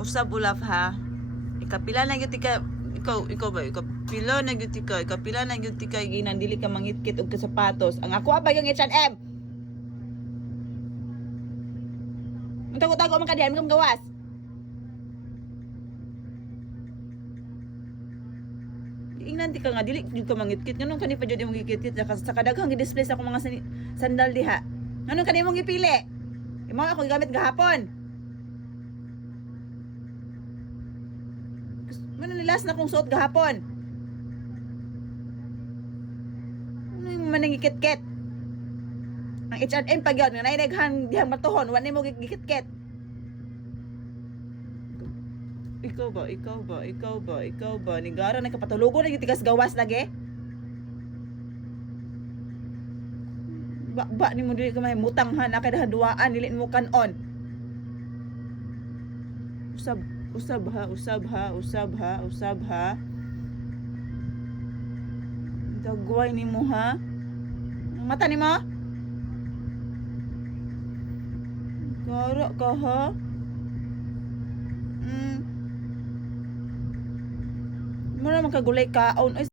Usab ulaf ha. Ikapila na gyud ka ikaw ba ikapila na gyud ka ikapila na gyud ka ginandili ka mangitkit og kasapatos. Ang ako ba yung H&M? Tago-tago man ka diyan mo gawas. Ingnan di ka nga dili gyud ka mangitkit nganong kani pa jud imong gikitkit sa kadaghang gi-display sa akong mga sandal diha. Nganong kani imong gipili? Imo ako gamit gahapon. Ano nilas na kong suot gahapon? Ano yung manangikit-kit? Ang H&M pag yun, nga nainaghan dihang matuhon, wala mo gikit-kit. Ikaw ba? Nigara na kapatulugo na yung tigas gawas lagi? Ba ni mo dili ka may mutang ha, nakadahaduaan, nilin mo kanon. Usab ha. Dagway ni mo ha. Ang mata ni mo? Gara ka ha? Mura man kagulay kaon.